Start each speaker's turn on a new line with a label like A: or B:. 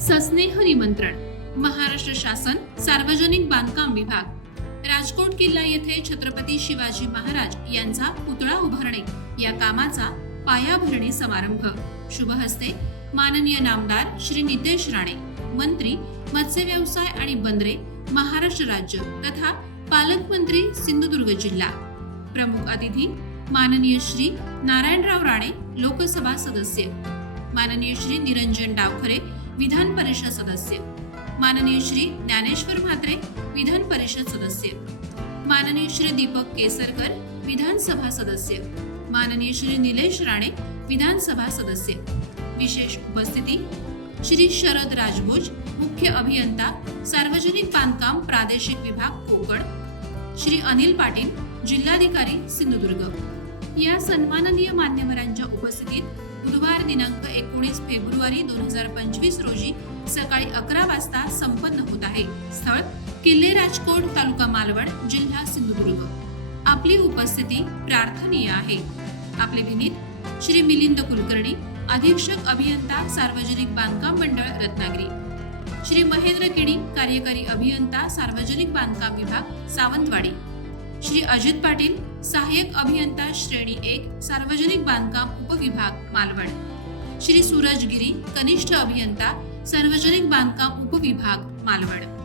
A: सस्नेह निमंत्रण महाराष्ट्र शासन सार्वजनिक बांधकाम विभाग राजकोट किल्ला येथे छत्रपती शिवाजी महाराज यांचा पुतळा उभारणे या कामाचा पायाभरणी समारंभ शुभ हस्ते माननीय नामदार श्री नितेश राणे मंत्री मत्स्य व्यवसाय आणि बंदरे महाराष्ट्र राज्य तथा पालकमंत्री सिंधुदुर्ग जिल्हा प्रमुख अतिथी माननीय श्री नारायणराव राणे लोकसभा सदस्य माननीय श्री निरंजन डावखरे विधान परिषद सदस्य माननीय श्री ज्ञानेश्वर म्हात्रे विधान परिषद सदस्य माननीय श्री दीपक केसरकर विधानसभा सदस्य माननीय श्री निलेश राणे विधानसभा सदस्य विशेष उपस्थिती श्री शरद राजभोज मुख्य अभियंता सार्वजनिक बांधकाम प्रादेशिक विभाग कोकण श्री अनिल पाटील जिल्हाधिकारी सिंधुदुर्ग या सन्माननीय मान्यवरांच्या उपस्थितीत बुधवार दिनांक एकोणीस फेब्रुवारी दोन हजार पंचवीस रोजी सकाळी अकरा वाजता संपन्न होत आहे स्थळ किल्ले राजकोट तालुका मालवण जिल्हा सिंधुदुर्ग आपली उपस्थिती प्रार्थनीय आहे आपले भिनीत श्री मिलिंद कुलकर्णी अधीक्षक अभियंता सार्वजनिक बांधकाम मंडळ रत्नागिरी श्री महेंद्र किणी कार्यकारी अभियंता सार्वजनिक बांधकाम विभाग सावंतवाडी श्री अजित पाटील सहाय्यक अभियंता श्रेणी एक सार्वजनिक बांधकाम उपविभाग मालवण श्री सूरज गिरी कनिष्ठ अभियंता सार्वजनिक बांधकाम उपविभाग मालवण